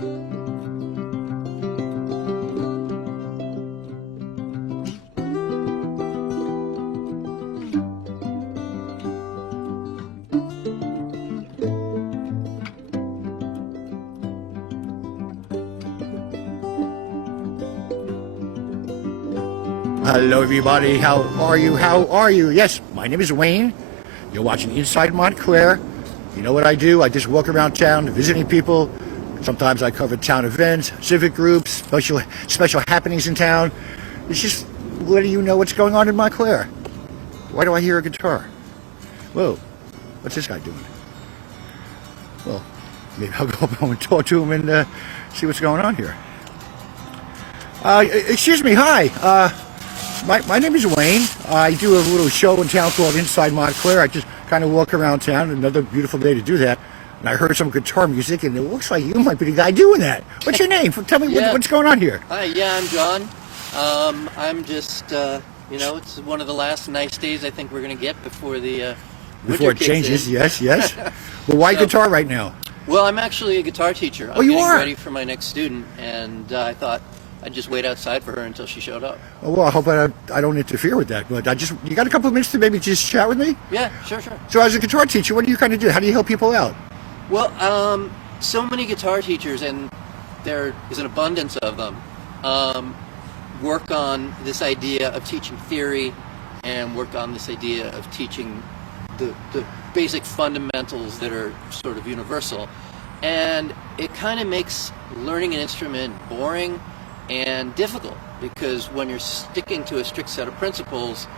Hello everybody, how are you? How are you? Yes, my name is Wayne. You're watching Inside Montclair. You know what I do? I just walk around town visiting people. Sometimes I cover town events, civic groups, special happenings in town. It's just letting you know what's going on in Montclair. Why do I hear a guitar? Whoa, what's this guy doing? Well, maybe I'll go home and talk to him and see what's going on here. Excuse me, hi. My name is Wayne. I do a little show in town called Inside Montclair. I just kind of walk around town. Another beautiful day to do that. And I heard some guitar music, and it looks like you might be the guy doing that. What's your name? Tell me what's going on here. Hi, yeah, I'm Jon. I'm just, it's one of the last nice days I think we're going to get before the before it changes, yes. Well, why guitar right now? Well, I'm actually a guitar teacher. Oh, you are? I'm getting ready for my next student, and I thought I'd just wait outside for her until she showed up. Oh, well, I hope I don't interfere with that. But you got a couple of minutes to maybe just chat with me? Yeah, sure. So as a guitar teacher, what do you kind of do? How do you help people out? Well, so many guitar teachers, and there is an abundance of them, work on this idea of teaching theory and work on this idea of teaching the basic fundamentals that are sort of universal. And it kind of makes learning an instrument boring and difficult, because when you're sticking to a strict set of principles,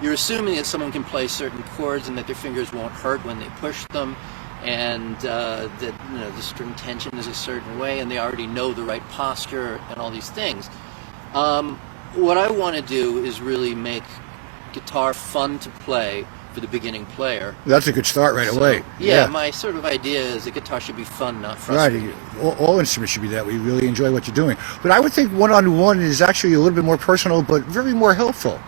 you're assuming that someone can play certain chords and that their fingers won't hurt when they push them, and that the string tension is a certain way, and they already know the right posture and all these things. What I want to do is really make guitar fun to play for the beginning player. That's a good start right away. Yeah, my sort of idea is that guitar should be fun, not frustrating. Right, all instruments should be that. We really enjoy what you're doing. But I would think one-on-one is actually a little bit more personal, but very more helpful.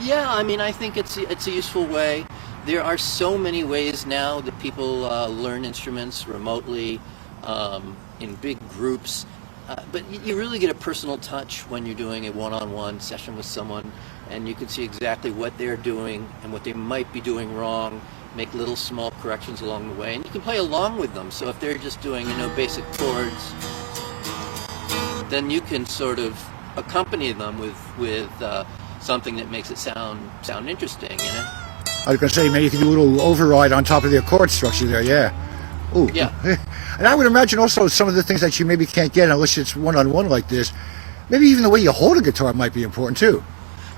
Yeah, I mean, I think it's a useful way. There are so many ways now that people learn instruments remotely, in big groups. But you really get a personal touch when you're doing a one-on-one session with someone, and you can see exactly what they're doing and what they might be doing wrong, make little small corrections along the way, and you can play along with them. So if they're just doing, basic chords, then you can sort of accompany them with something that makes it sound interesting, I was going to say, maybe you can do a little override on top of the chord structure there, yeah. Ooh. Yeah. And I would imagine also some of the things that you maybe can't get unless it's one-on-one like this, maybe even the way you hold a guitar might be important too.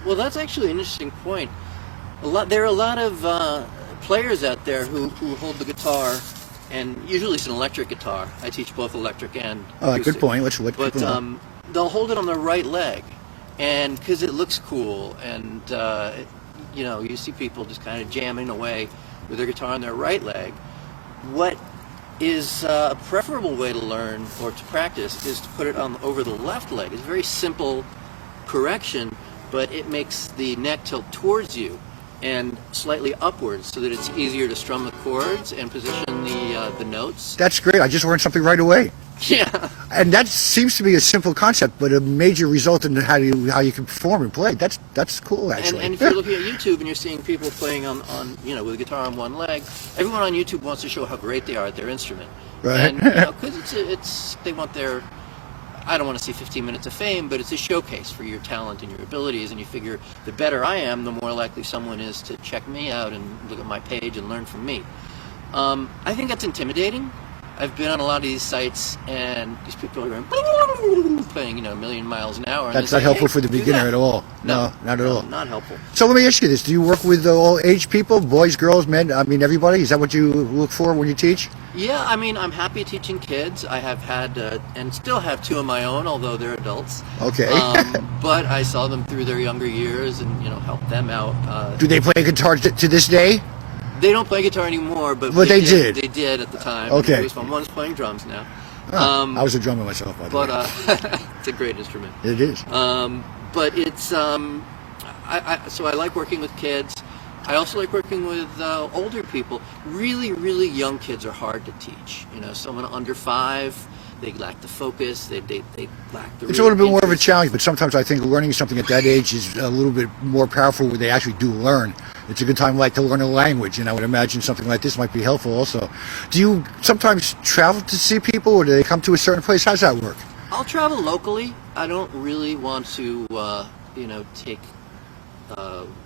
Well, that's actually an interesting point. There are a lot of players out there who hold the guitar, and usually it's an electric guitar. I teach both electric and acoustic. Good point. But they'll hold it on their right leg, and because it looks cool, and you see people just kind of jamming away with their guitar on their right leg. What is a preferable way to learn or to practice is to put it on over the left leg. It's a very simple correction, but it makes the neck tilt towards you and slightly upwards so that it's easier to strum the chords and position the notes. That's great. I just learned something right away. Yeah. And that seems to be a simple concept, but a major result in how you can perform and play. That's cool, actually. And if you're looking at YouTube and you're seeing people playing on with a guitar on one leg, everyone on YouTube wants to show how great they are at their instrument. Right. And because they want their, I don't want to say 15 minutes of fame, but it's a showcase for your talent and your abilities, and you figure the better I am, the more likely someone is to check me out and look at my page and learn from me. I think that's intimidating. I've been on a lot of these sites, and these people are going, playing, a million miles an hour. That's not helpful for the beginner at all. No, not at all. Not helpful. So let me ask you this. Do you work with all age people, boys, girls, men? I mean, everybody? Is that what you look for when you teach? Yeah, I mean, I'm happy teaching kids. I have had, and still have two of my own, although they're adults. Okay. But I saw them through their younger years and, help them out. Do they play guitar to this day? They don't play guitar anymore, but they did. They did at the time. Okay. It was fun. One's playing drums now. I was a drummer myself, by the way. But it's a great instrument. It is. But it's so I like working with kids. I also like working with older people. Really, really young kids are hard to teach. Someone under 5, lack the focus. They lack the. It's a little bit more of a challenge, but sometimes I think learning something at that age is a little bit more powerful where they actually do learn. It's a good time like to learn a language, and I would imagine something like this might be helpful also. Do you sometimes travel to see people, or do they come to a certain place? How's that work? I'll travel locally. I don't really want to, take.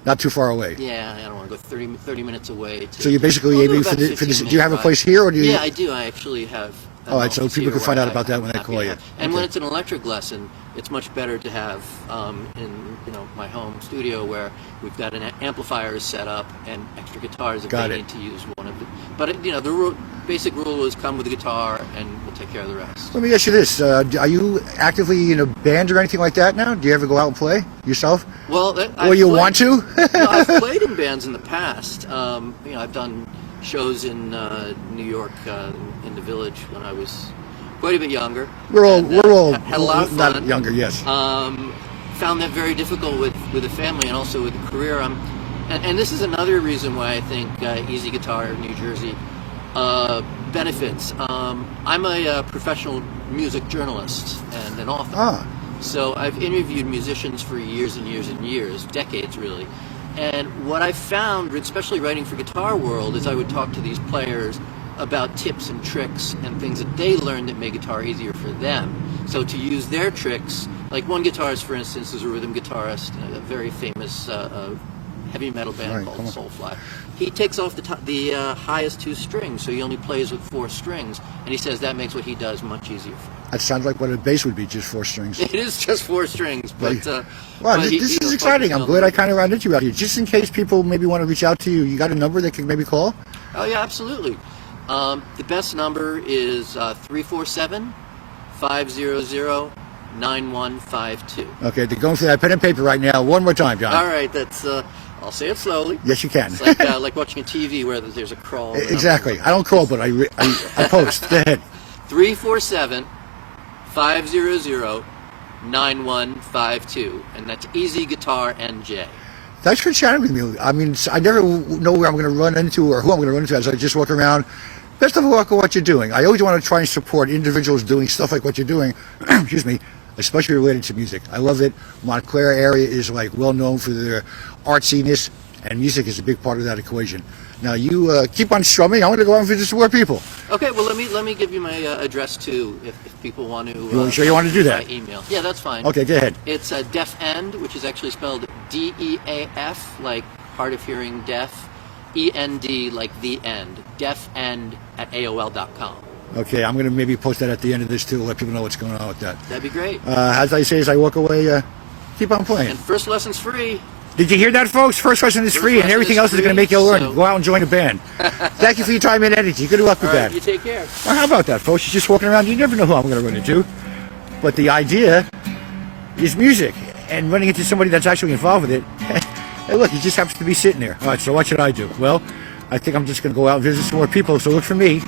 Not too far away. Yeah, I don't want to go 30 minutes away. So you're basically able for this. Do you have a place here, or do you? Yeah, I do. I actually have. All right, so people can find out about that when they call you. And when it's an electric lesson, it's much better to have in my home studio where we've got an amplifier set up and extra guitars if they need to use one of them. But the basic rule is come with a guitar and we'll take care of the rest. Let me ask you this: are you actively in a band or anything like that now? Do you ever go out and play yourself? Well, want to? No, I've played in bands in the past. I've done shows in New York in the Village when I was quite a bit younger. We're all had a lot of fun. Not younger, yes. Found that very difficult with a family and also with a career. And this is another reason why I think Easy Guitar New Jersey benefits. I'm a professional music journalist and an author. So I've interviewed musicians for years and years and years, decades really. And what I found, especially writing for Guitar World, is I would talk to these players about tips and tricks and things that they learned that make guitar easier for them. So to use their tricks, like one guitarist, for instance, is a rhythm guitarist, a very famous heavy metal band called Soulfly. He takes off the highest two strings, so he only plays with 4 strings, and he says that makes what he does much easier for him. That sounds like what a bass would be, just 4 strings. It is just 4 strings, but... this is exciting. I'm glad I kind of ran into you out here. Just in case people maybe want to reach out to you, you got a number they can maybe call? Oh, yeah, absolutely. The best number is 347-500-9152. Okay, they're going for that pen and paper right now. One more time, John. All right, that's... I'll say it slowly. Yes, you can. It's like watching a TV where there's a crawl. Exactly. I don't crawl, but I post. Go ahead. 347-500-9152, and that's Easy Guitar NJ. Thanks for chatting with me. I mean, I never know where I'm going to run into or who I'm going to run into as I just walk around. Best of luck with what you're doing. I always want to try and support individuals doing stuff like what you're doing. Excuse me. Especially related to music. I love it. Montclair area is well known for their artsiness, and music is a big part of that equation. Now you keep on strumming. I'm going to go out and visit some more people. Okay, well let me give you my address too, if people want to. You sure you want to do that? Email. Yeah, that's fine. Okay, go ahead. It's Deaf End, which is actually spelled DEAF, like hard of hearing deaf, END like the end. deafend@AOL.com. Okay, I'm going to maybe post that at the end of this too, to let people know what's going on with that. That'd be great. As I say, as I walk away, keep on playing. And first lesson's free. Did you hear that, folks? First lesson is free, and everything else is going to make you learn. So... Go out and join a band. Thank you for your time and energy. Good luck with that. You take care. Well, how about that, folks? You're just walking around. You never know who I'm going to run into. But the idea is music, and running into somebody that's actually involved with it. Hey, look, he just happens to be sitting there. All right, so what should I do? Well, I think I'm just going to go out and visit some more people, so look for me.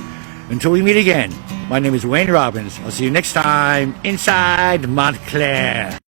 Until we meet again, my name is Wayne Robbins. I'll see you next time inside Montclair.